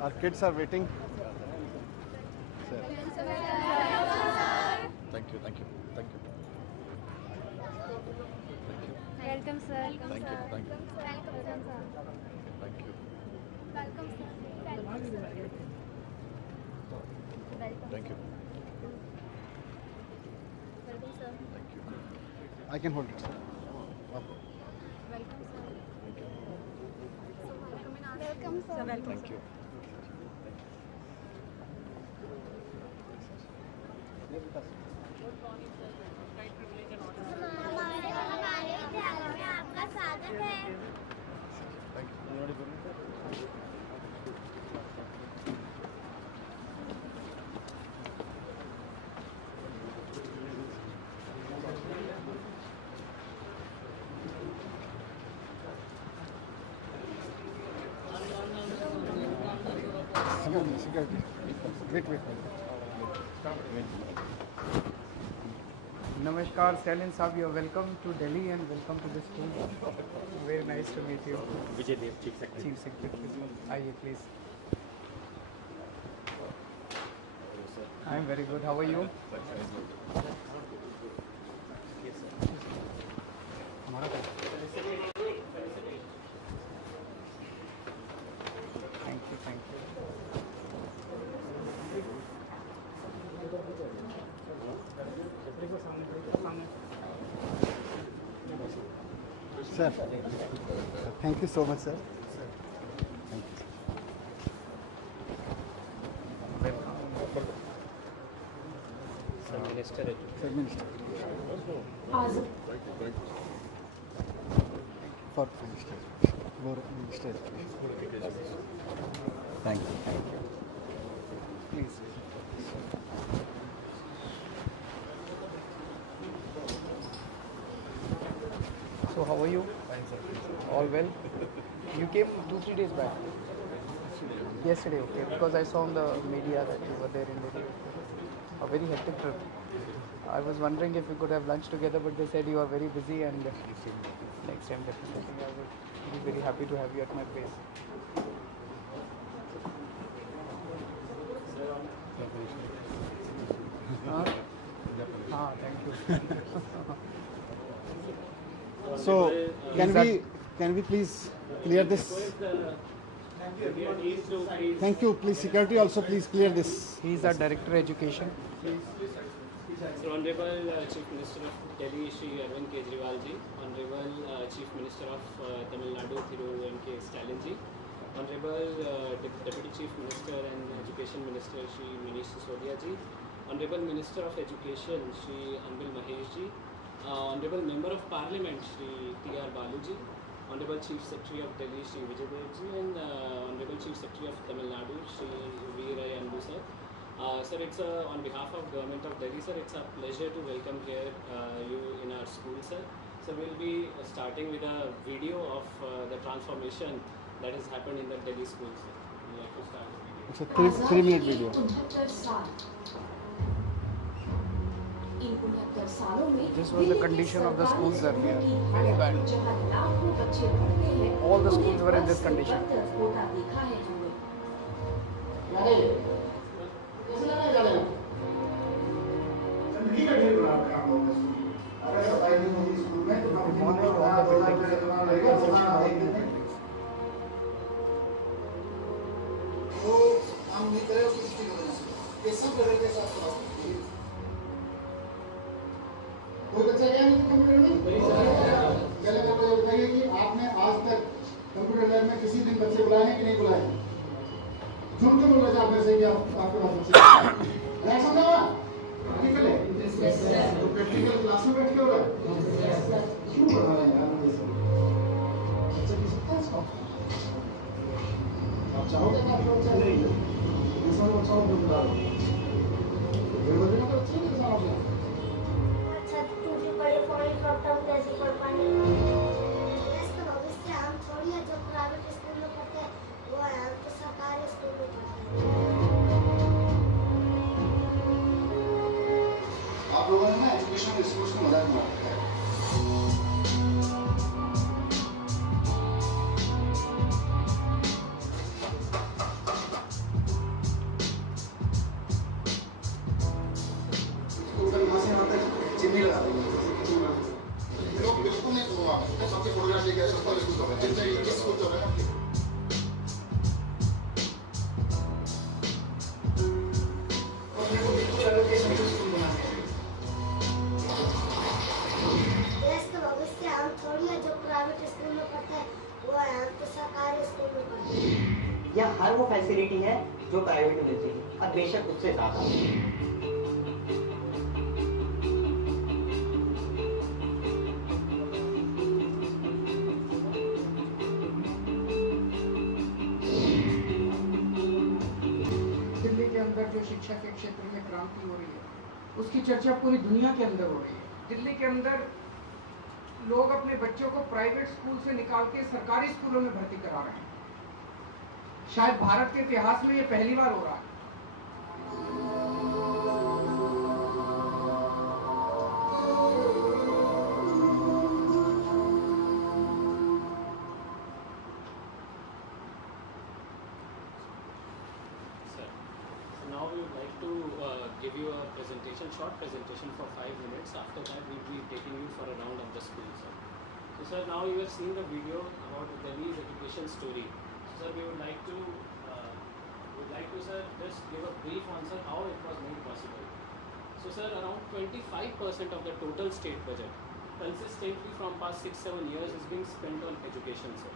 Our kids are waiting. Sir. Thank you, thank you, thank you. Welcome, sir. Thank you, thank you. Welcome, sir. Thank you. Welcome, sir. Thank you. Welcome, sir. Thank you. I can hold it, sir. Up. Welcome, sir. Thank you. Welcome, sir. Welcome, Thank you. हमारे विद्यालय में आपका स्वागत है। Thank you. Security. Wait. Namaskar, Stalin Saab, you are welcome to Delhi and welcome to the school. Very nice to meet you. Vijay Dev, Chief Secretary. Chief Secretary. Aye, please. I am very good. How are you? Yes, sir. हमारा क्या? Thank you. Sir, thank you so much, sir. Thank you. Sir, Minister. Sir, Minister. For Minister. For Minister. Thank you. Please. So how are you? Fine, sir. All well? You came 2-3 days back. Yesterday, okay. Because I saw on the media that you were there in Delhi. A very hectic trip. I was wondering if we could have lunch together, but they said you are very busy and next time definitely I would be very happy to have you at my place. Thank you. So, can we please clear this? Thank you. Please, security also please clear this. He is our Director Education. So, Honorable Chief Minister of Delhi, Shri Arvind Kejriwal ji, Honorable Chief Minister of Tamil Nadu, Thiru Stalin ji, Honorable Deputy Chief Minister and Education Minister, Shri Manish Sisodia ji, Honorable Minister of Education, Shri Anbil Mahesh ji, Honorable Member of Parliament, Shri T.R. Balu ji, Honorable Chief Secretary of Delhi, Shri Vijay Dev ji, and Honorable Chief Secretary of Tamil Nadu, Shri V. Andu sir. Sir, it's on behalf of Government of Delhi, sir, it's a pleasure to welcome here you in our school, sir. So we'll be starting with a video of the transformation that has happened in the Delhi schools, sir. We'd like to start the video. It's a 3-minute video. This was the condition of the schools earlier. Very bad. All the schools were in this condition. Demolished all the buildings. Construction of all new buildings. कोई बच्चा गया नहीं computer में? चले मेरे को ये बताइए कि आपने आज तक कंप्यूटर लैब में किसी दिन बच्चे बुलाए हैं कि नहीं बुलाए? झूठ क्यों बोल रहे थे आप में से कि आपके पास बच्चे? नहीं समझा हुआ? प्रैक्टिकल है? तो प्रैक्टिकल क्लास में बैठ के हो रहा है? क्यों पढ़ा रहे हैं यार ये? बच्चे की सकता है इसको? आप चाहोगे कि आपका बच्चा नहीं? दूसरा बच्चा को बुला लो। ये बच्चे को बच्चे नहीं समझ कैसे पढ़ पाएंगे? ऐसे भविष्य हम थोड़ी है जो प्राइवेट स्कूल में पढ़ते हैं वो है तो सरकारी स्कूल में पढ़ते हैं। आप लोगों ने ना एजुकेशन रिसोर्स को मजाक बना रखा है। या हर वो फैसिलिटी है जो प्राइवेट में मिलती है, और बेशक उससे ज़्यादा। दिल्ली के अंदर जो शिक्षा के क्षेत्र में क्रांति हो रही है, उसकी चर्चा पूरी दुनिया के अंदर हो रही है। दिल्ली के अंदर लोग अपने बच्चों को प्राइवेट स्कूल से निकाल के सरकारी स्कूलों में भर्ती करा रहे हैं। शायद भारत के इतिहास में ये पहली बार हो रहा है। Now we would like to give you a presentation, short presentation for 5 minutes. After that, we will be taking you for a round of the school, sir. So, sir, now you have seen the video about Delhi's education story. So, sir, we would like to, sir, just give a brief answer how it was made possible. So, sir, around 25% of the total state budget, consistently from past 6-7 years, is being spent on education, sir.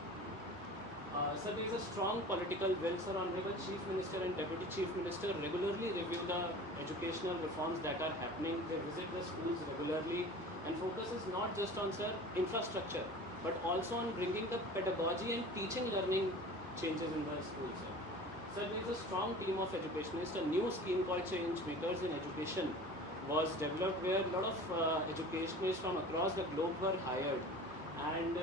Sir, there is a strong political will, sir. Honorable Chief Minister and Deputy Chief Minister regularly review the educational reforms that are happening. They visit the schools regularly and focuses not just on, sir, infrastructure, but also on bringing the pedagogy and teaching learning changes in the schools, sir. Sir, there is a strong team of educationists. A new scheme called Change Makers in Education was developed where a lot of educationists from across the globe were hired. And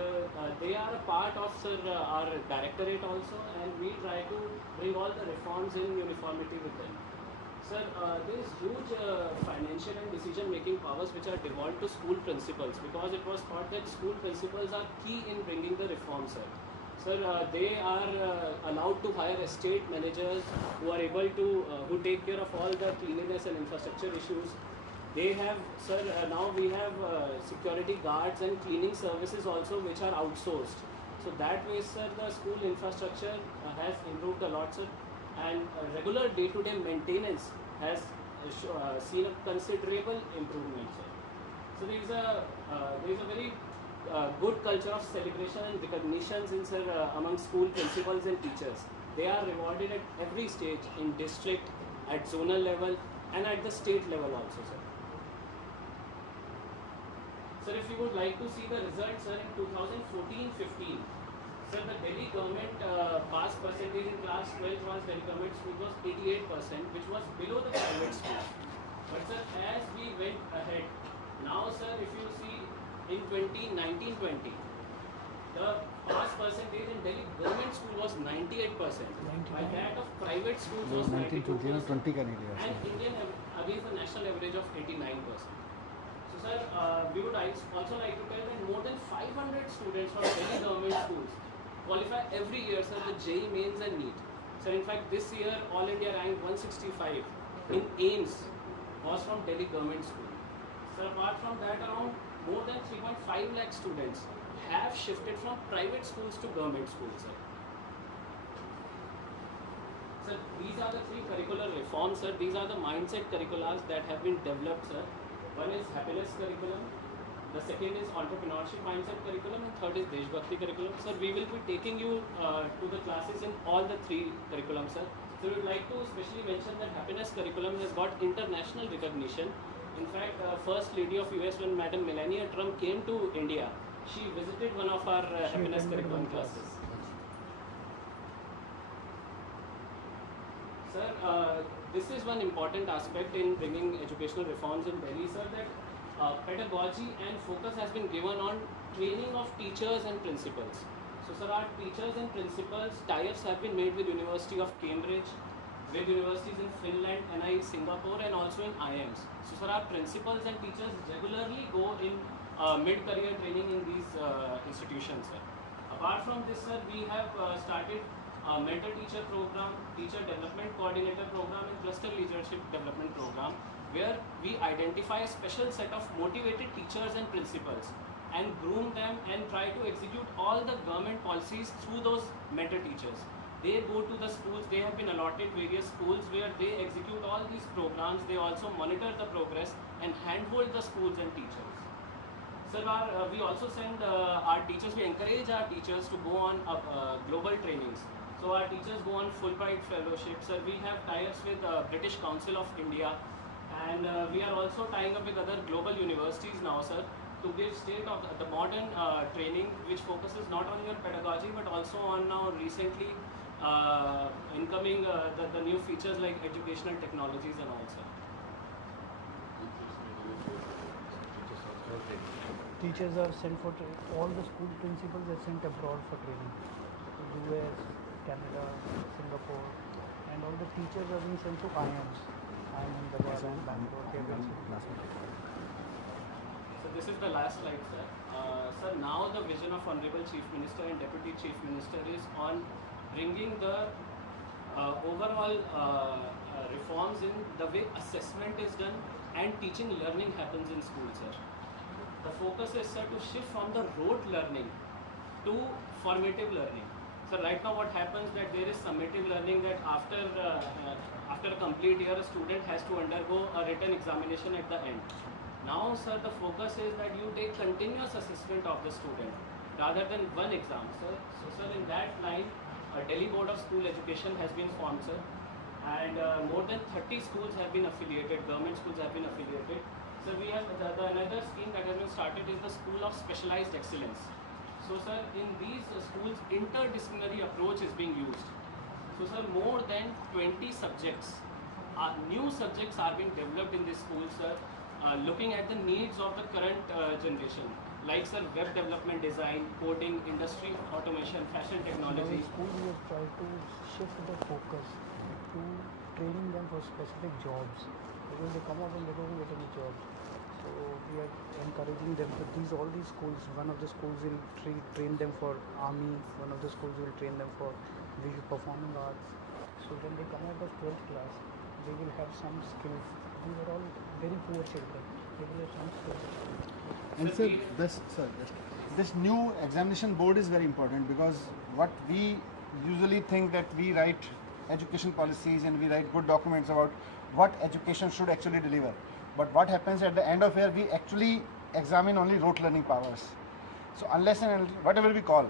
they are a part of, sir, our directorate also, and we try to bring all the reforms in uniformity with them. Sir, there is huge financial and decision-making powers which are devolved to school principals, because it was thought that school principals are key in bringing the reforms, sir. Sir, they are allowed to hire estate managers who are able to, who take care of all the cleanliness and infrastructure issues. They have, sir, now we have security guards and cleaning services also which are outsourced. So that way, sir, the school infrastructure has improved a lot, sir. And regular day-to-day maintenance has seen a considerable improvement, sir. So there is a very good culture of celebration and recognitions in, sir, among school principals and teachers. They are rewarded at every stage, in district, at zonal level, and at the state level also, sir. Sir, if you would like to see the results, sir, in 2014-15, sir, the Delhi government pass percentage in class 12 was Delhi government school was 88%, which was below the private school. But, sir, as we went ahead, now, sir, if you see in 2019-20, the pass percentage in Delhi government school was 98%, while that of private schools was 92%, and Indian against the national average of 89%. So, sir, we would also like to tell that more than 500 students from Delhi government schools qualify every year, sir, the JEE Mains and NEET. Sir, in fact, this year, All India rank 165 in AIMS was from Delhi government school. Sir, apart from that, around more than 3.5 lakh students have shifted from private schools to government schools, sir. Sir, these are the 3 curricular reforms, sir. These are the mindset curriculars that have been developed, sir. One is happiness curriculum, the second is entrepreneurship mindset curriculum, and third is Deshbhakti curriculum. Sir, we will be taking you to the classes in all the 3 curriculums, sir. So we would like to especially mention that happiness curriculum has got international recognition. In fact, First Lady of US, when Madam Melania Trump came to India, she visited one of our happiness curriculum classes. Sir, this is one important aspect in bringing educational reforms in Delhi, sir, that pedagogy and focus has been given on training of teachers and principals. So, sir, our teachers and principals tie-ups have been made with University of Cambridge, with universities in Finland, NI Singapore, and also in IIMs. So, sir, our principals and teachers regularly go in mid-career training in these institutions, sir. Apart from this, sir, we have started mentor teacher program, teacher development coordinator program, and cluster leadership development program, where we identify a special set of motivated teachers and principals and groom them and try to execute all the government policies through those mentor teachers. They go to the schools, they have been allotted various schools where they execute all these programs. They also monitor the progress and handhold the schools and teachers. Sir, we also send our teachers, we encourage our teachers to go on global trainings. So our teachers go on Fulbright fellowship. Sir, we have tie-ups with British Council of India, and we are also tying up with other global universities now, sir, to give state of the modern training, which focuses not only on pedagogy but also on now recently incoming the new features like educational technologies and all, sir. Teachers are sent for all the school principals are sent abroad for training. US, Canada, Singapore, and all the teachers are being sent to IIMs. IIM Bazaar and Bangalore. They are being sent. So this is the last slide, sir. Sir, now the vision of Honorable Chief Minister and Deputy Chief Minister is on bringing the overall reforms in the way assessment is done and teaching learning happens in schools, sir. The focus is, sir, to shift from the rote learning to formative learning. So right now what happens that there is summative learning, that after a complete year a student has to undergo a written examination at the end. Now, sir, the focus is that you take continuous assessment of the student rather than one exam, sir. So, sir, in that line, a Delhi Board of School Education has been formed, sir, and more than 30 schools have been affiliated, government schools have been affiliated. So, we have another scheme that has been started is the School of Specialized Excellence. So, sir, in these schools, interdisciplinary approach is being used. So, sir, more than 20 subjects, new subjects are being developed in these schools, sir, looking at the needs of the current generation, like, sir, web development design, coding, industry automation, fashion technology. The school will try to shift the focus to training them for specific jobs, because they come out and they don't get any job. So we are encouraging them to all these schools. One of the schools will train them for army, one of the schools will train them for visual performing arts. So when they come out of 12th class, they will have some skills. These are all very poor children. They will have some skills. And sir, this new examination board is very important, because what we usually think that we write education policies and we write good documents about what education should actually deliver. But what happens at the end of year, we actually examine only rote learning powers. So unless and whatever we call,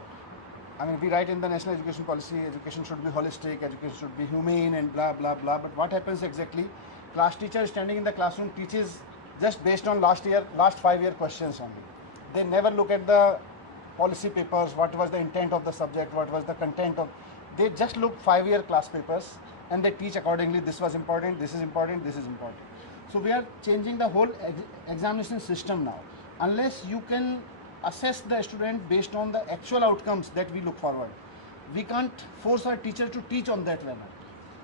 I mean, we write in the National Education Policy, education should be holistic, education should be humane and blah, blah, blah. But what happens exactly? Class teacher standing in the classroom teaches just based on last 5-year questions only. They never look at the policy papers, what was the intent of the subject, what was the content of, they just look 5-year class papers and they teach accordingly. This was important, this is important, this is important. So we are changing the whole examination system now. Unless you can assess the student based on the actual outcomes that we look forward, we can't force our teacher to teach on that level.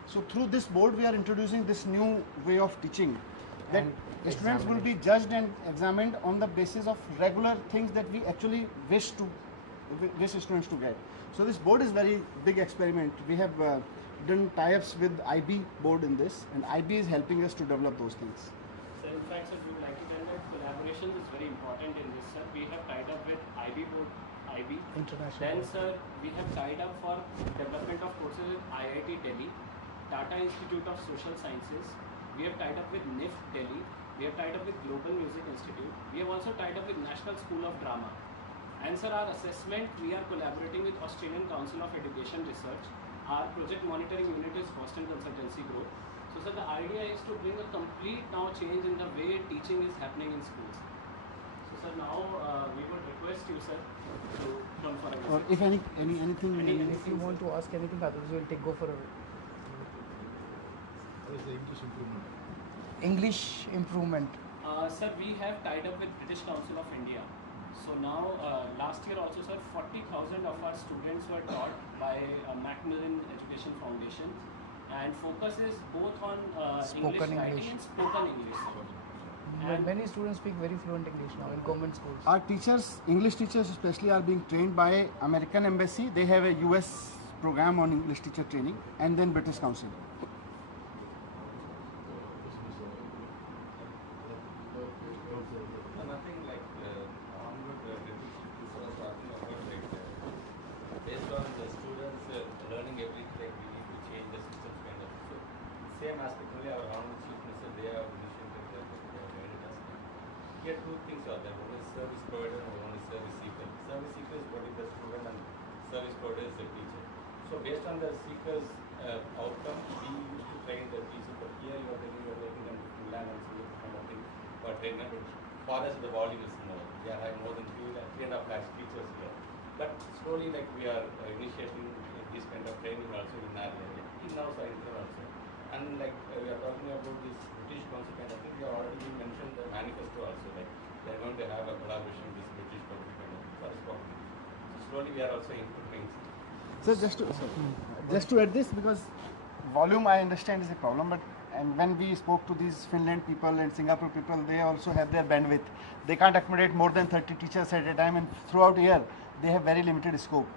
So through this board, we are introducing this new way of teaching, that students will be judged and examined on the basis of regular things that we actually wish students to get. So this board is very big experiment. We have done tie-ups with IB board in this, and IB is helping us to develop those things. Sir, in fact, sir, we would like to tell that collaboration is very important in this, sir. We have tied up with IB board, IB. International. Then, sir, we have tied up for development of courses with IIT Delhi, Tata Institute of Social Sciences. We have tied up with NIFT Delhi. We have tied up with Global Music Institute. We have also tied up with National School of Drama. And, sir, our assessment, we are collaborating with Australian Council of Education Research. Our project monitoring unit is Boston Consultancy Group. So, sir, the idea is to bring a complete now change in the way teaching is happening in schools. So, sir, now we would request you, sir, to come for a Or visit. if anything. If you want to ask anything, otherwise we'll go for a What is the English improvement? English improvement. Sir, we have tied up with British Council of India. So now, last year also, sir, 40,000 of our students were taught by Macmillan Education Foundation, and focus is both on Spoken English writing English. and spoken English, sir. And Many students speak very fluent English now in government schools. Our teachers, English teachers especially, are being trained by American Embassy. They have a US program on English teacher training, and then British Council. Nothing like onward sort of talking about like based on the students learning everything, we need to change the systems kind of. So same aspect only our honorable chief minister, they have initiated that they have made it as here two things are there. One is service provider and one is service seeker. Service seeker is what is the student and service provider is the teacher. So So based on the seekers outcome, we used to train the people. But here you are taking them to Finland and so kind of thing for training them. But for us, the volume is more. We are having more than 3.5 lakh teachers here. But slowly, like we are initiating this kind of training also in our area, in our side also. And like we are talking about this British Council kind of thing, we have already mentioned the manifesto also, like they are going to have a collaboration with this British Council kind of thing for this problem. So slowly we are also improving. So just to add this, because volume I understand is a problem, but and when we spoke to these Finland people and Singapore people, they also have their bandwidth. They can't accommodate more than 30 teachers at a time, and throughout a year they have very limited scope.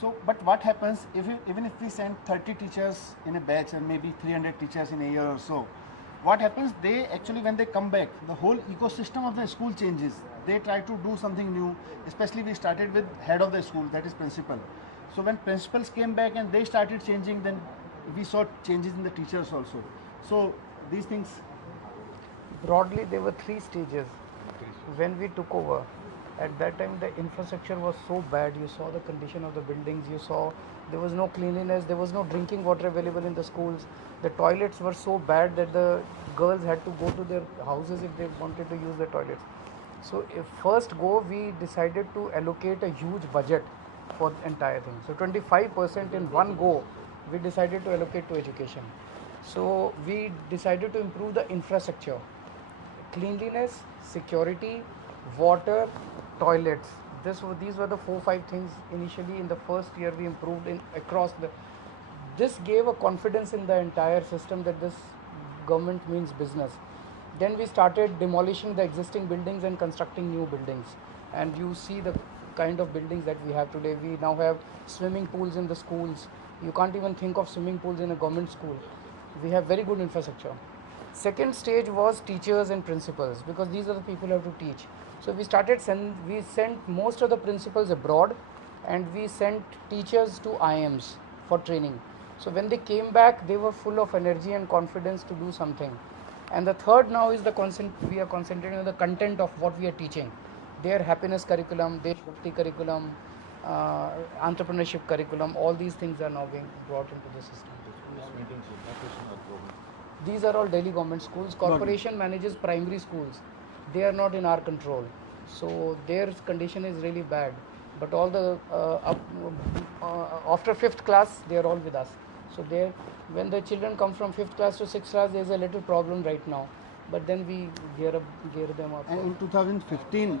So, but what happens even if we send 30 teachers in a batch and maybe 300 teachers in a year or so, what happens, they actually, when they come back, the whole ecosystem of the school changes. They try to do something new, especially we started with head of the school, that is principal. So when principals came back and they started changing, then we saw changes in the teachers also. So these things. Broadly, there were 3 stages when we took over. At that time, the infrastructure was so bad. You saw the condition of the buildings. You saw there was no cleanliness. There was no drinking water available in the schools. The toilets were so bad that the girls had to go to their houses if they wanted to use the toilets. So, first go, we decided to allocate a huge budget for the entire thing. So, 25% in one go, we decided to allocate to education. So, we decided to improve the infrastructure, cleanliness, security, water, toilets. These were the 4-5 things initially in the first year we improved in across the. This gave a confidence in the entire system that this government means business. Then we started demolishing the existing buildings and constructing new buildings. And you see the kind of buildings that we have today. We now have swimming pools in the schools. You can't even think of swimming pools in a government school. We have very good infrastructure. Second stage was teachers and principals, because these are the people who have to teach. So we sent most of the principals abroad, and we sent teachers to IMs for training. So when they came back, they were full of energy and confidence to do something. And the third now is we are concentrating on the content of what we are teaching. Their happiness curriculum, their Bhakti curriculum, entrepreneurship curriculum, all these things are now being brought into the system. These are all Delhi government schools. Corporation manages primary schools. They are not in our control. So their condition is really bad. But all the after 5th class, they are all with us. So when the children come from 5th class to 6th class, there is a little problem right now. But then we gear them up. And in 2015,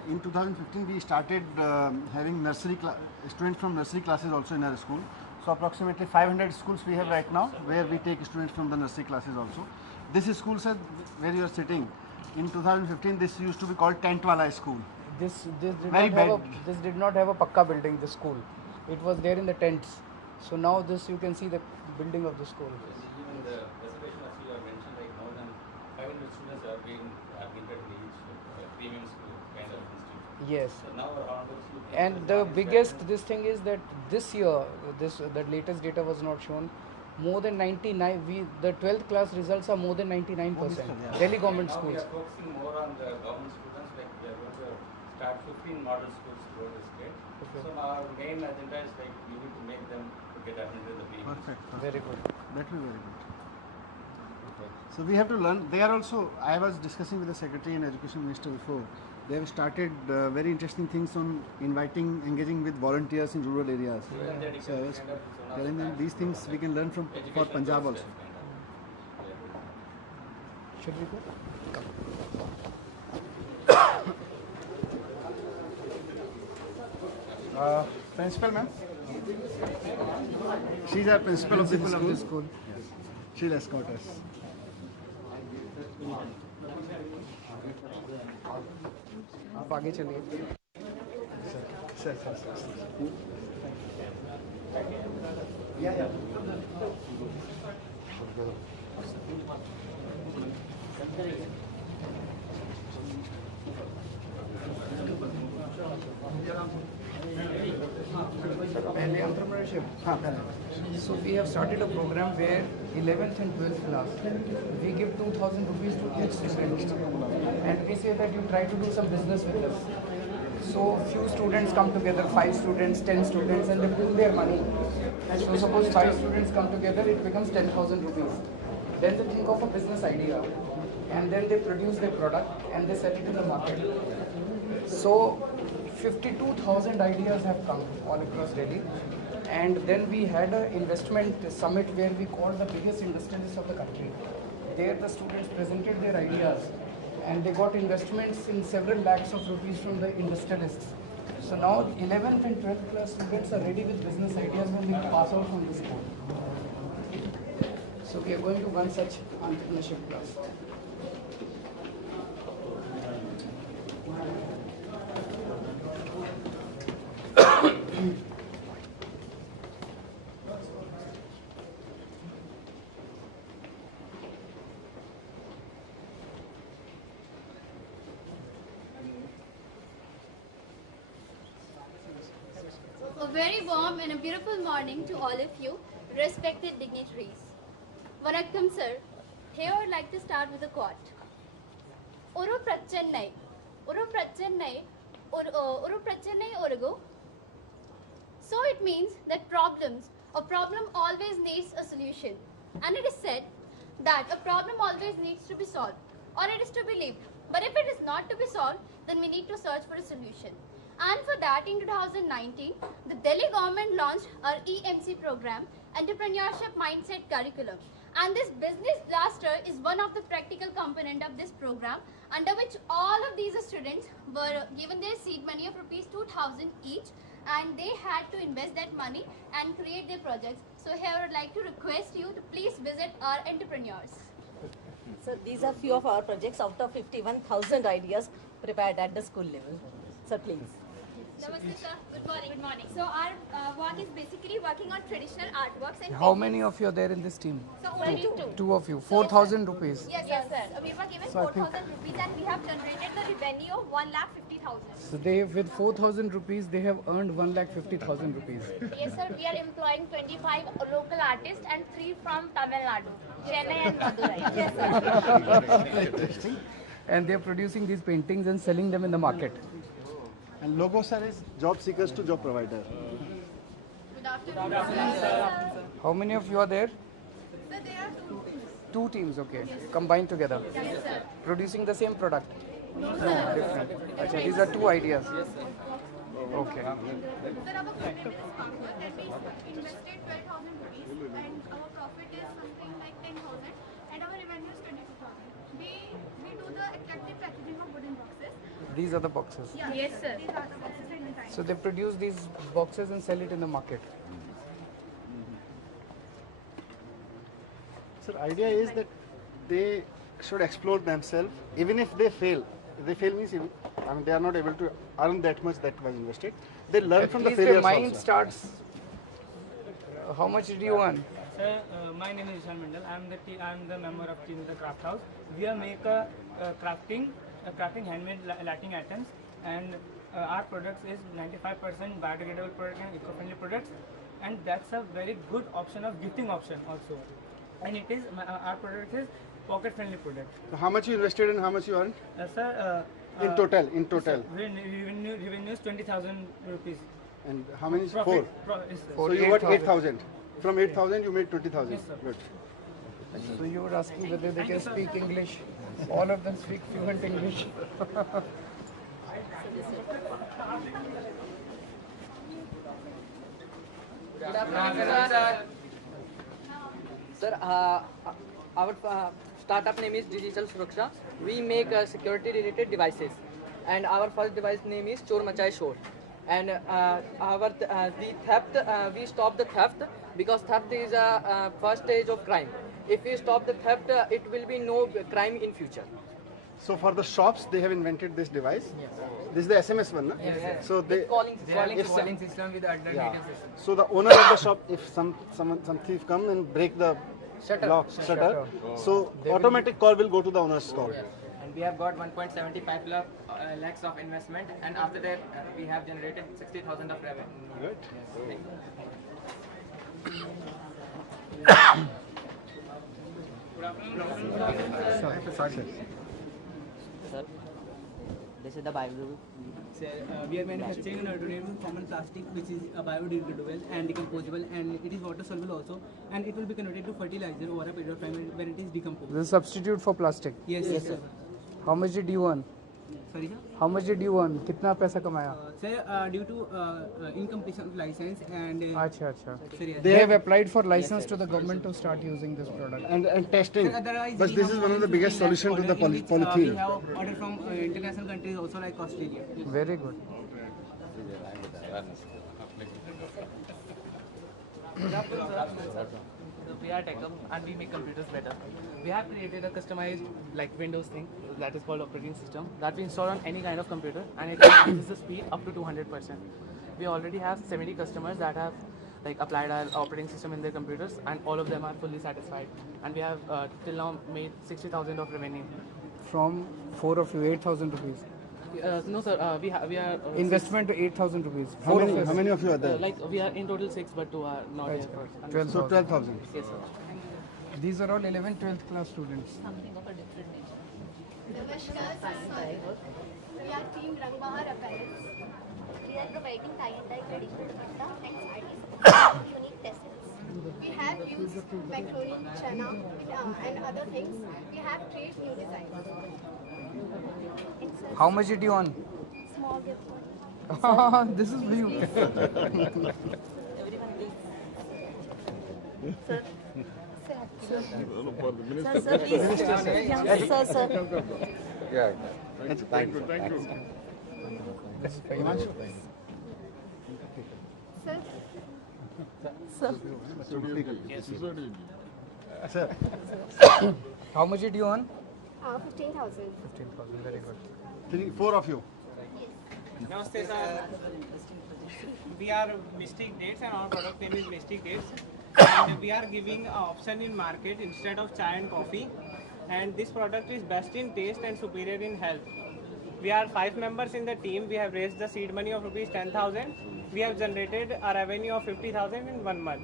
we started having students from nursery classes also in our school. So approximately 500 schools we have right now, where we take students from the nursery classes also. This is school, sir, where you are sitting. In 2015, this used to be called Tent Wala School. This did not have a pakka building, this school. It was there in the tents. So now you can see the building of the school. Even the reservation as you have mentioned, like more than 500 students have been admitted in each premium school kind of institution. Yes. So now around those and the biggest thing is that this year, the latest data was not shown. More than 99. The 12th class results are more than 99%. Yeah. Delhi government now schools. We are focusing more on the government students. Like we are going to start 15 model schools throughout the state. Okay. So our main agenda is like we need to make them to get admitted in the premium. Perfect. Very good. That will be very good. So we have to learn. They are also, I was discussing with the Secretary and Education Minister before. They have started very interesting things on engaging with volunteers in rural areas. Yeah. So I was telling them these things we can learn for Punjab also. Should we go? Principal, ma'am. She's our principal of the school. Yes. She'll escort us. आप आगे चलिए. Sir. पहले entrepreneurship. So we have started a program where 11th and 12th class, we give 2,000 rupees to each student, and we say that you try to do some business with us. So few students come together, 5 students, 10 students, and they pool their money. So suppose 5 students come together, it becomes 10,000 rupees. Then they think of a business idea, and then they produce their product and they sell it in the market. So 52,000 ideas have come all across Delhi. And then we had an investment summit where we called the biggest industrialists of the country. There the students presented their ideas and they got investments in several lakhs of rupees from the industrialists. So now 11th and 12th class students are ready with business ideas when they pass out from this school. So we are going to one such entrepreneurship class. A very warm and a beautiful morning to all of you, respected dignitaries. Vanakkam sir, here I would like to start with a quote. Oru prachennai, orugu. So it means that a problem always needs a solution. And it is said that a problem always needs to be solved, or it is to be lived. But if it is not to be solved, then we need to search for a solution. And for that, in 2019, the Delhi government launched our EMC program, Entrepreneurship Mindset Curriculum. And this business blaster is one of the practical component of this program, under which all of these students were given their seed money of rupees 2,000 each, and they had to invest that money and create their projects. So here I would like to request you to please visit our entrepreneurs. So these are few of our projects out of 51,000 ideas prepared at the school level. So please. Namaste sir, good morning. Good morning. So our work is basically working on traditional artworks and How many of you are there in this team? So only two. 2 of you. 4,000 rupees. Yes, sir. We were given So I think- 4,000 rupees and we have generated the revenue of 1,50,000. So they, with 4,000 rupees, they have earned 1,50,000 rupees. Yes, sir. We are employing 25 local artists and 3 from Tamil Nadu, Chennai and Madurai. Yes, sir. And they are producing these paintings and selling them in the market. And logo sir is job seekers to job provider. Good afternoon, sir. How many of you are there? Sir, there are 2 teams. 2 teams, okay. Combined together. Yes, sir. Producing the same product. No, sir. Different. Achha, these are 2 ideas. Okay. Sir, our commitment is powerful that we invested 12,000 rupees and our profit is something like 10,000 and our revenue is 22,000. We do the attractive packaging of wooden boxes. These are the boxes. Yeah. Yes, sir. These are the boxes and designs. So they produce these boxes and sell it in the market. So idea is that they should explore themselves, even if they fail. If they fail means, they are not able to earn that much that was invested. They learn from the At least failures their mind also. starts. How much did you earn? Sir, my name is Ishan Mandal. I am the member of team in the craft house. We are make a crafting handmade lighting items, and our products is 95% biodegradable product and eco-friendly products, and that's a very good option of gifting option also. And it is our product is pocket-friendly product. So how much you invested and how much you earned? Sir, In total. Sir, revenue is 20,000 rupees. And how many? Profit, 4. yes, sir. So you got 8,000. From 8,000 you made 20,000. Yes, sir. Good. So you were asking whether they can speak English. All of them speak fluent English. Good afternoon, sir. Sir, our startup name is Digital Suraksha. We make security related devices, and our first device name is Chor Machai Shor. And the theft, we stop the theft because theft is a first stage of crime. If we stop the theft, it will be no crime in future. So for the shops, they have invented this device. Yes. This is the SMS one, no? Yes. So they Calling system with yeah. So the owner of the shop, if some thief come and break the shutter, so automatic call will go to the owner's call. Yes. And we have got 1.75 lakhs of investment, and after that we have generated 60,000 of revenue. Good. Yes. Sir, This is the biodegradable. Sir, we are manufacturing an alternative common plastic which is biodegradable and decomposable, and it is water soluble also, and it will be converted to fertilizer over a period of time when it is decomposed. This is substitute for plastic. Yes, sir. How much did you earn? Sorry, sir. How much did you earn? कितना पैसा कमाया? Sir, due to incompletion of license and. अच्छा. Sir, yes. They have applied for license to the government to start using this product. And testing. Sir, otherwise But we this have is one of the more than biggest 15 lakh solution to the order in which, polythene. We have order from international countries also like Australia. Very good. We are Techum and we make computers better. We have created a customized like Windows thing that is called operating system that we install on any kind of computer and it increases the speed up to 200%. We already have 70 customers that have like applied our operating system in their computers and all of them are fully satisfied. And we have till now made 60,000 of revenue. From 4 of you, 8,000 rupees. No sir, we are Investment to 8,000 rupees. How many of you are there? like we are in total 6 but 2 are not here for 12,000. So 12,000. Yes sir. These are all 11th, 12th class students. Something of a different nature. Namaskar, sir. We are Team Rangbahar Apparels. We are providing tie-and-dye traditional dupatta and sarees, unique tassels. We have used macaroni, chana, and other things. We have created new designs. How much did you earn? Small gift. This is for you. Everyone please. Sir, please. Yes, sir. Yeah. Thank you. This is for you. Sir. Sir. How much did you earn? 15,000. 15,000. Very good. 4 of you. Namaste, sir. We are Mystic Dates and our product name is Mystic Dates. And we are giving an option in market instead of chai and coffee. And this product is best in taste and superior in health. We are 5 members in the team. We have raised the seed money of rupees 10,000. We have generated a revenue of 50,000 in 1 month.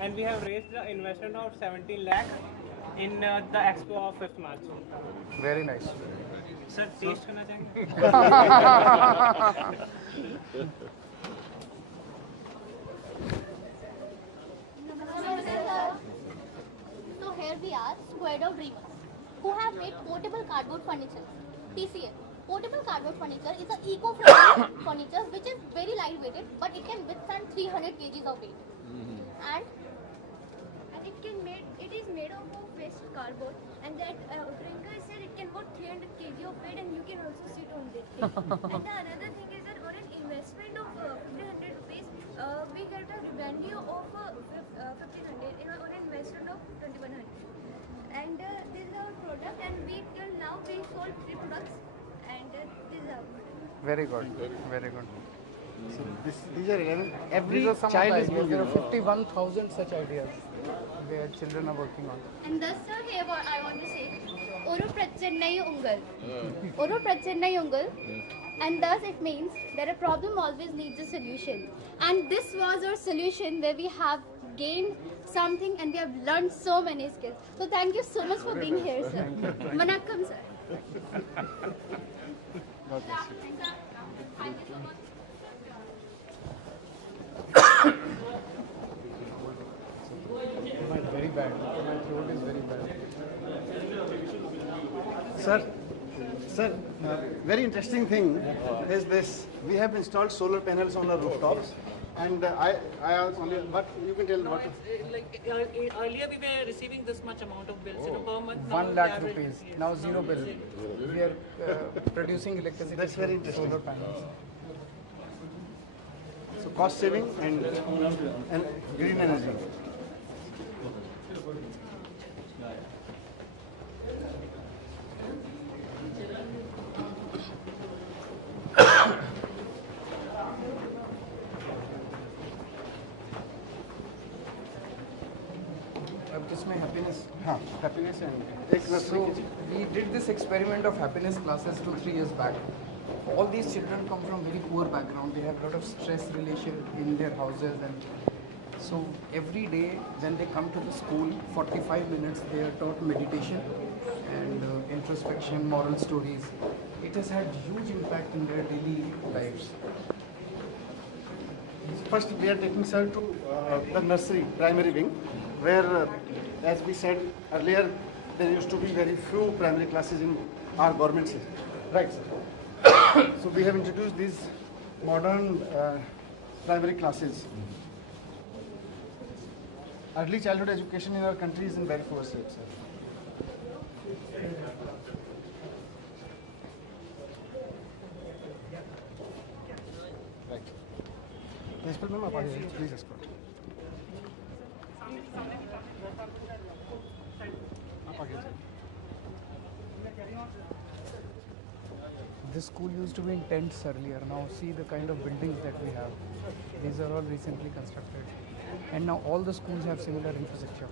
And we have raised the investment of 17 lakh in the expo of 5th March. Very nice. Sir, taste करना चाहेंगे? So here we are, Square Dog Dreamers, who have made portable cardboard furniture. TCF. Portable cardboard furniture is an eco-friendly furniture which is very lightweighted, but it can withstand 300 kgs of weight. And It is made of waste cardboard, and that drinker said it can hold 300 kg of weight, and you can also sit on it. And the another thing is that on an investment of 1,500 rupees, we get a revenue of 1,500 on an investment of 2,100. And this is our product, and till now we sold 3 products, and this is our product. Very good. Very good. So these are 11. Every These are some child of is the ideas. There are being 51,000 such ideas where children are working on. And thus, sir, here what I want to say, Uru Prachennai Ungal. Uru Prachennai Ungal. And thus it means that a problem always needs a solution. And this was our solution where we have gained something and we have learned so many skills. So thank you so much for being here, sir. Vanakkam, sir. Thank you so much. Very bad. My throat is very bad. Sir, very interesting thing is this. We have installed solar panels on our rooftops, and I only. What you can tell what? Earlier we were receiving this much amount of bills per month. 1 lakh rupees. Now 0 bill. We are producing electricity. That's very interesting. Solar panels. So cost saving and green energy. अब किसमें happiness? हाँ, happiness and So we did this experiment of happiness classes 2-3 years back. All these children come from very poor background. They have a lot of stress relation in their houses, and so every day when they come to the school, 45 minutes they are taught meditation and introspection, moral stories. it has had huge impact in their daily lives. First, we are taking sir to the nursery, primary wing, where, as we said earlier, there used to be very few primary classes in our government system. Right, sir. So we have introduced these modern primary classes. Early childhood education in our country is in very poor state, sir. Right. Principal ma'am, आप आगे please escort. आप आगे जाइए. This school used to be in tents earlier. Now see the kind of buildings that we have. These are all recently constructed. And now all the schools have similar infrastructure.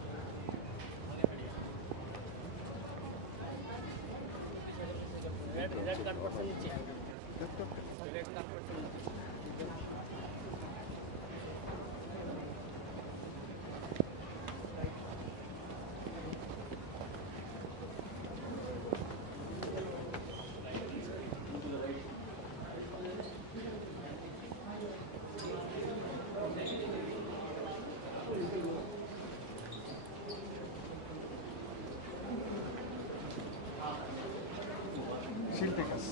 She'll take us.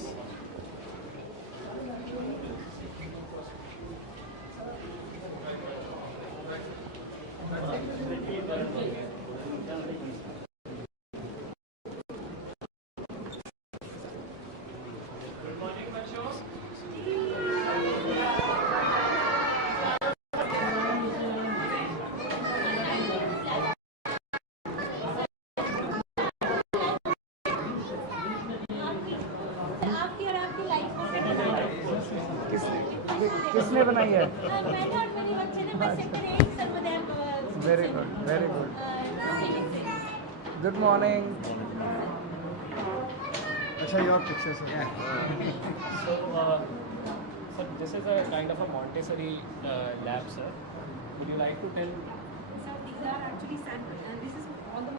किसने बनाई है? मैंने और मेरे बच्चे ने, मैं secretary एक Sarvodaya Very good, very good. Good morning. Acha, your picture, sir. So, sir, this is a kind of a Montessori lab, sir. Would you like to tell? So these are actually and this is all the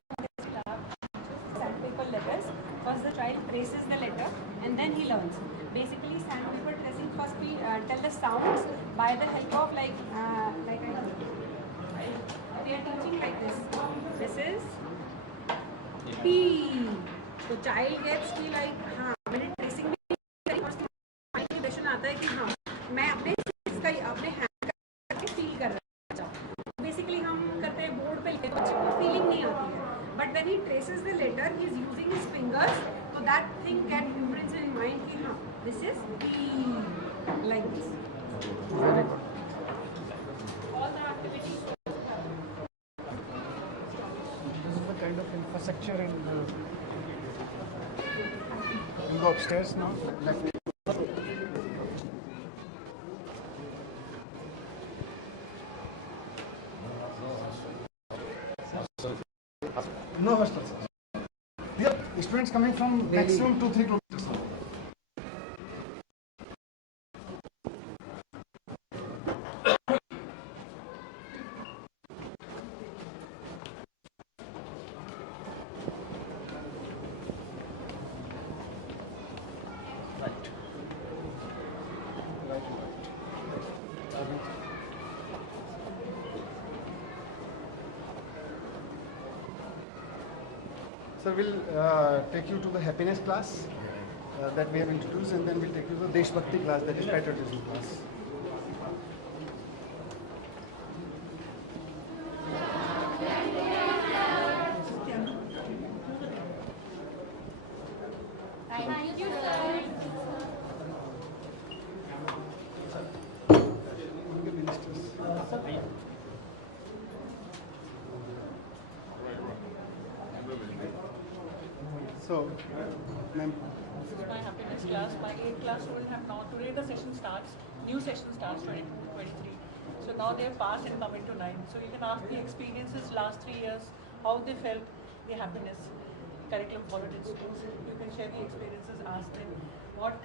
sandpaper letters. First the child traces the letter and then he learns. Basically sandpaper tracing, first we tell the sounds by the help of like we are teaching like this. This is P. So child gets ki like हाँ मैंने tracing में very first impression आता है कि हाँ मैं अपने इसका अपने hand करके feel कर रहा हूँ. Basically हम करते हैं बोर्ड पे लिखते हैं बच्चे को फीलिंग नहीं आती है. But when he traces the letter, he is using his fingers, so that thing get imprinted in mind कि हाँ this is P, like this. Very good. All the activities. This is the kind of infrastructure in we'll go upstairs now. Left. No hostel, sir. We have students coming from maximum 2-3 kilometers. So we'll take you to the happiness class that we have introduced, and then we'll take you to the Desh Bhakti class, that is patriotism class. Thank you, sir. So, ma'am. This is my happiness class. My 8th class students have now, today the session starts, new session starts 2023. So now they have passed and come into 9. So you can ask the experiences last 3 years, how they felt, the happiness curriculum followed in schools. You can share the experiences, ask them what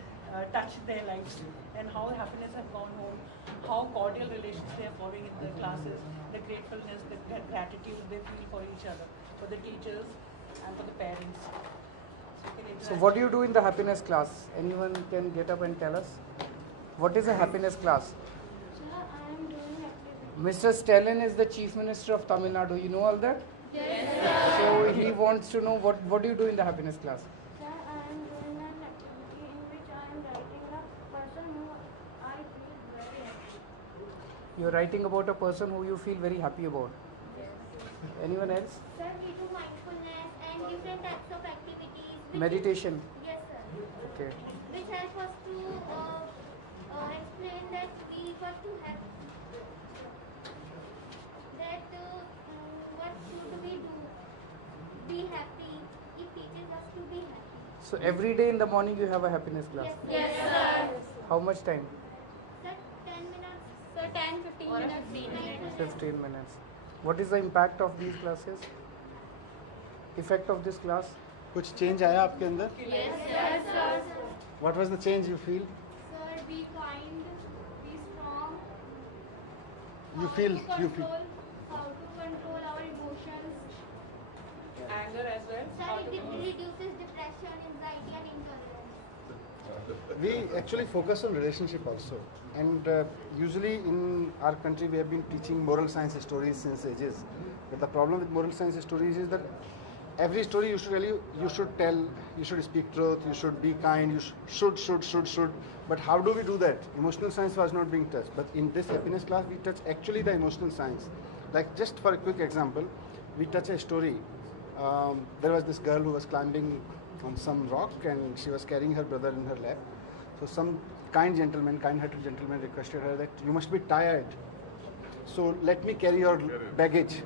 touched their lives and how happiness have gone home, how cordial relations they are following in their classes, the gratefulness, the gratitude they feel for each other, for the teachers and for the parents. So So what do you do in the happiness class? Anyone can get up and tell us? What is a happiness class? Mr. Stalin is the Chief Minister of Tamil Nadu. You know all that? Yes, sir. So he wants to know what do you do in the happiness class? Sir, I am doing an activity in which I am writing a person who I feel very happy. You are writing about a person who you feel very happy about. Yes. Anyone else? Sir, we do mindfulness and different types of activities. Meditation. Yes, sir. Okay. Which help us to explain that we got to have that what should we do? Be happy. It teaches us to be happy. So every day in the morning you have a happiness class? Yes, sir. How much time? Sir, 10 minutes. Sir, 10-15 minutes. 15 minutes. What is the impact of these classes? Effect of this class? कुछ change आया आपके अंदर? Yes, sir. What was the change you feel? Sir, be kind, be strong. You feel. How to control our emotions. Anger as well. Sir, it reduces depression, anxiety and intolerance. We actually focus on relationship also, and usually in our country we have been teaching moral science stories since ages. But the problem with moral science stories is that every story you should tell, you should speak truth, you should be kind, you should. But how do we do that? Emotional science was not being touched. But in this happiness class, we touch actually the emotional science. Like just for a quick example, we touch a story. There was this girl who was climbing on some rock and she was carrying her brother in her lap. So some kind-hearted gentleman requested her that you must be tired. So let me carry your baggage.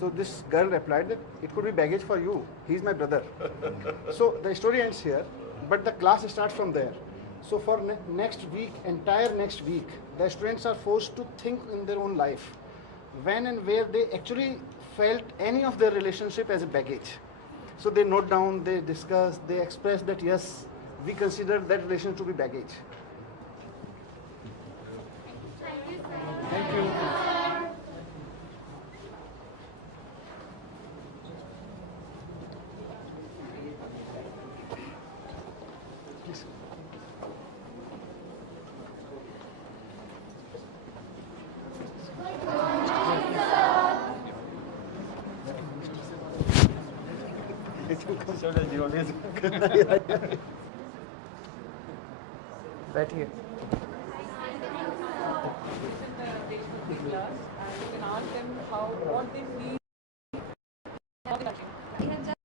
So this girl replied that it could be baggage for you. He's my brother. So the story ends here, but the class starts from there. So for entire next week, the students are forced to think in their own life when and where they actually felt any of their relationship as a baggage. So they note down, they discuss, they express that yes, we consider that relation to be baggage. Thank you. Please. Right here. Class, and you can ask them what they feel. We have just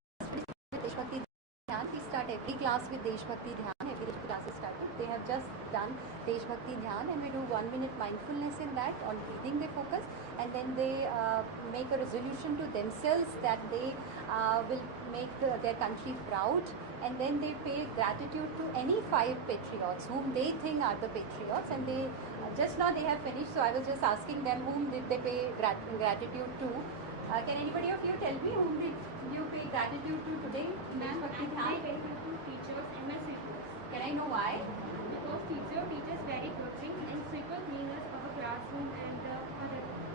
Deshbhakti Dhyan. We start every class with Deshbhakti Dhyan. Every class is started. They have just done Deshbhakti Dhyan, and we do 1 minute mindfulness in that. On breathing they focus, and then they make a resolution to themselves that they will make their country proud, and then they pay gratitude to any 5 patriots whom they think are the patriots, and they just now they have finished. So I was just asking them whom did they pay gratitude to. Can anybody of you tell me whom did you pay gratitude to today? Ma'am, I pay gratitude to teachers and my sweepers. Can I know why? Because teacher teaches very good things and sweeper cleans our classroom and other things.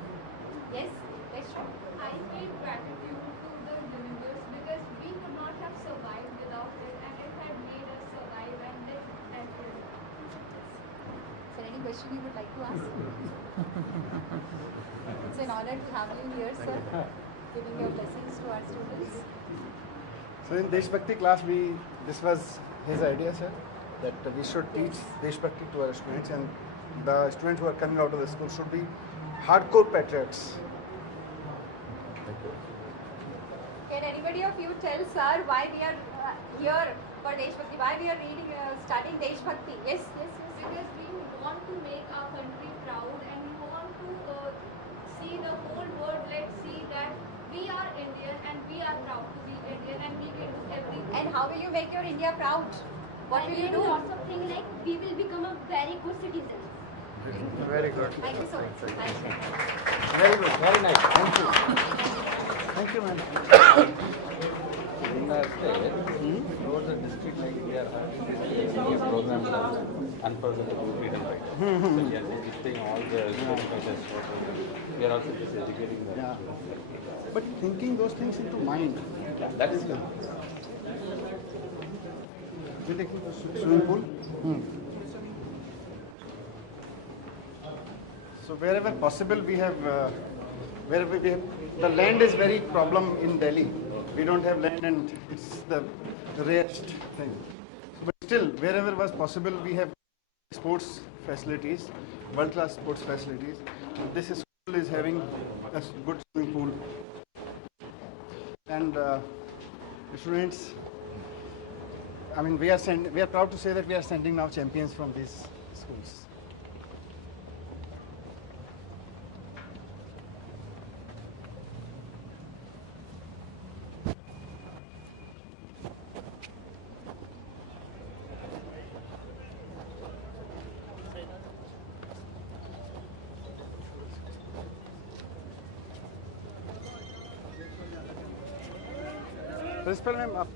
Yes, question. I pay gratitude to the universe because we could not have survived without it, and it had made us survive and live healthily. So any question you would like to ask? It's an honor to have you here, sir, giving your blessings to our students. So in Deshbhakti class, this was his idea, sir, that we should teach Deshbhakti to our students, and the students who are coming out of the school should be hardcore patriots. Can anybody of you tell, sir, why we are here for Deshbhakti? Why we are studying Deshbhakti? Yes. Because we want to make our country proud and we want to see the whole world, let's see that we are Indian and we are proud to be Indian and we will do everything. And how will you make your India proud? What will you do? Lots of things like we will become a very good citizen. Very good. Thank you so much. Very good. Very nice. Thank you. Thank you, ma'am. In our state, throughout the district, like we are having a program called Unforgettable Freedom Fighter. So we are visiting all the freedom fighters. We are also just educating the students. But thinking those things into mind. Yeah, that is good. Swimming pool. So wherever possible, we have the land is very problem in Delhi. We don't have land, and it's the rarest thing. But still, wherever was possible, we have sports facilities, world-class sports facilities. This school is having a good swimming pool, and students. I mean, we are proud to say that we are sending now champions from these schools. Principal ma'am, up.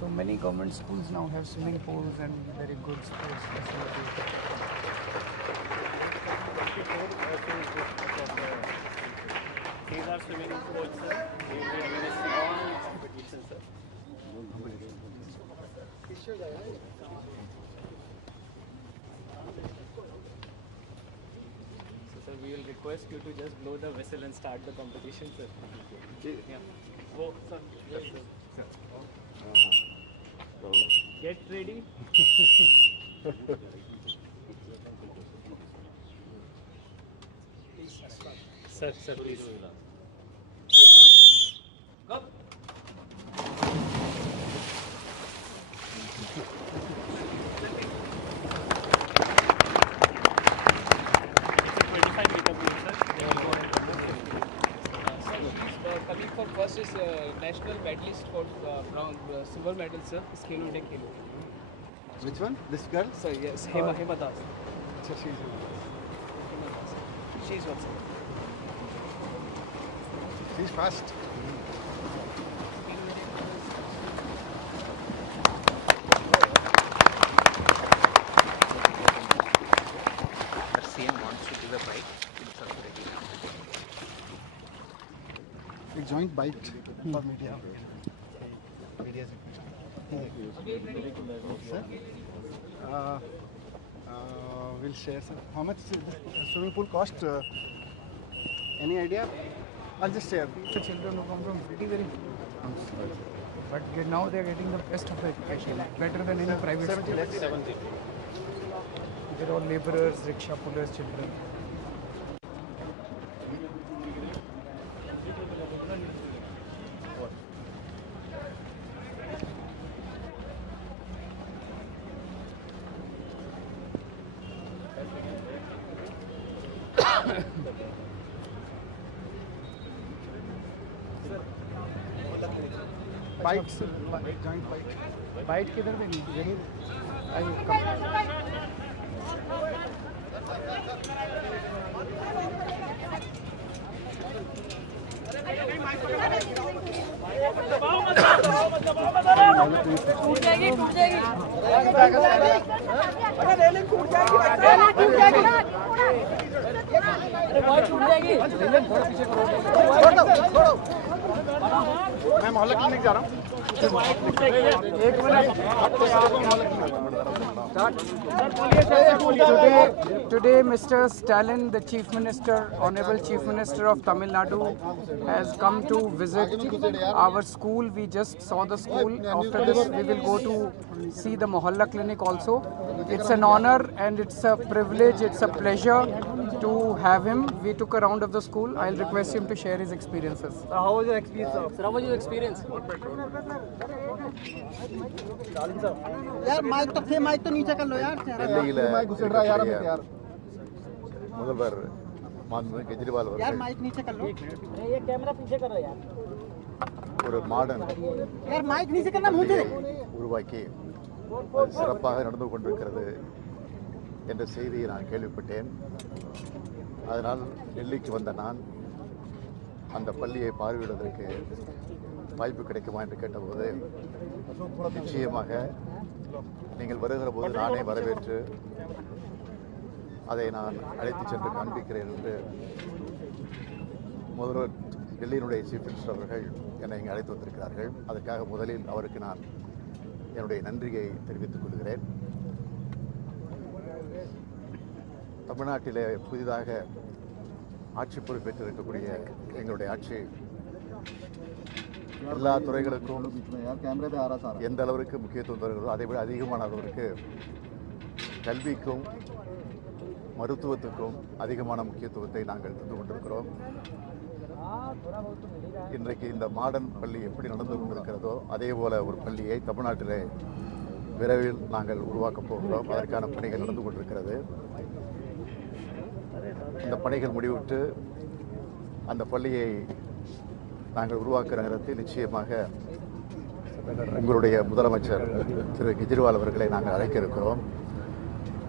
So many government schools now have swimming pools and very good sports facilities. These are swimming pools, sir. We will be having a strong competition, sir. So, sir, we will request you to just blow the whistle and start the competition, sir. Yeah. Oh, sir. Yes, sir. Get ready. Sir, please. Go. Coming for first is national medalist for silver medal, sir. Kilo de kilo. Which one? This girl? Sir, yes. Hema Das. She's one, sir. She's fast. The CM wants to give a bite. A joint bite for media. Sir? We'll share, sir. How much the swimming pool cost? Any idea? I'll just share. The children who come from very but now they are getting the best of education, better than any private school. 70 lakhs. They're all laborers, rickshaw pullers, children. Bite, joint bite. Bite किधर पे नहीं जरूर आइए टूट जाएगी अरे railing टूट जाएगी अरे बहुत टूट जाएगी मैं मोहल्ला क्लिनिक जा रहा हूँ एक minute Today, Mr. Stalin, the Chief Minister, Honorable Chief Minister of Tamil Nadu, has come to visit our school. We just saw the school. After this, we will go to see the Mohalla Clinic also. It's an honor and it's a privilege, it's a pleasure to have him. We took a round of the school. I'll request him to share his experiences. How was your experience? Sir, how was your experience? यार mic तो नीचे कर लो यार mic घुसड़ रहा है यार अभी यार முதல்வர் माननीय केजरीवाल यार माइक नीचे कर लो, ये कैमरा पीछे करो यार, ஒரு மாடர்ன் यार माइक नीचे करना मुझे உருவாக்கி அது சிறப்பாக நடந்து கொண்டிருக்கிறது என்ற செய்தியை நான் கேள்விப்பட்டேன். அதனால் டெல்லிக்கு வந்த நான் அந்த பள்ளியை பார்வையிடுவதற்கு வாய்ப்பு கிடைக்குமா என்று கேட்டபோது, நிச்சயமாக நீங்கள் வருகிற போது நானே வரவேற்று அதை நான் அழைத்து சென்று காண்பிக்கிறேன் என்று முதல்வர் டெல்லியினுடைய சீஃப் மினிஸ்டர் அவர்கள் என்னை இங்கே அழைத்து வந்திருக்கிறார்கள். அதற்காக முதலில் அவருக்கு நான் என்னுடைய நன்றியை தெரிவித்துக் கொள்கிறேன். தமிழ்நாட்டிலே புதிதாக ஆட்சி பொறுப்பேற்றிருக்கக்கூடிய எங்களுடைய ஆட்சி எல்லா துறைகளுக்கும் எந்த அளவிற்கு முக்கியத்துவம் தருகிறதோ அதைவிட அதிகமான அளவிற்கு கல்விக்கும் மருத்துவத்துக்கும் அதிகமான முக்கியத்துவத்தை நாங்கள் தந்து கொண்டிருக்கிறோம். இன்றைக்கு இந்த மாடர்ன் பள்ளி எப்படி நடந்து கொண்டிருக்கிறதோ அதே போல ஒரு பள்ளியை தமிழ்நாட்டிலே விரைவில் நாங்கள் உருவாக்கப் போகிறோம். அதற்கான பணிகள் நடந்து கொண்டிருக்கிறது. இந்த பணிகள் முடிவுற்று அந்த பள்ளியை நாங்கள் உருவாக்குற நேரத்தில் நிச்சயமாக உங்களுடைய முதலமைச்சர் திரு கெஜ்ரிவால் அவர்களை நாங்கள் அழைக்க இருக்கிறோம்.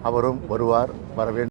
அவரும் வருவார், வர வேண்டும்.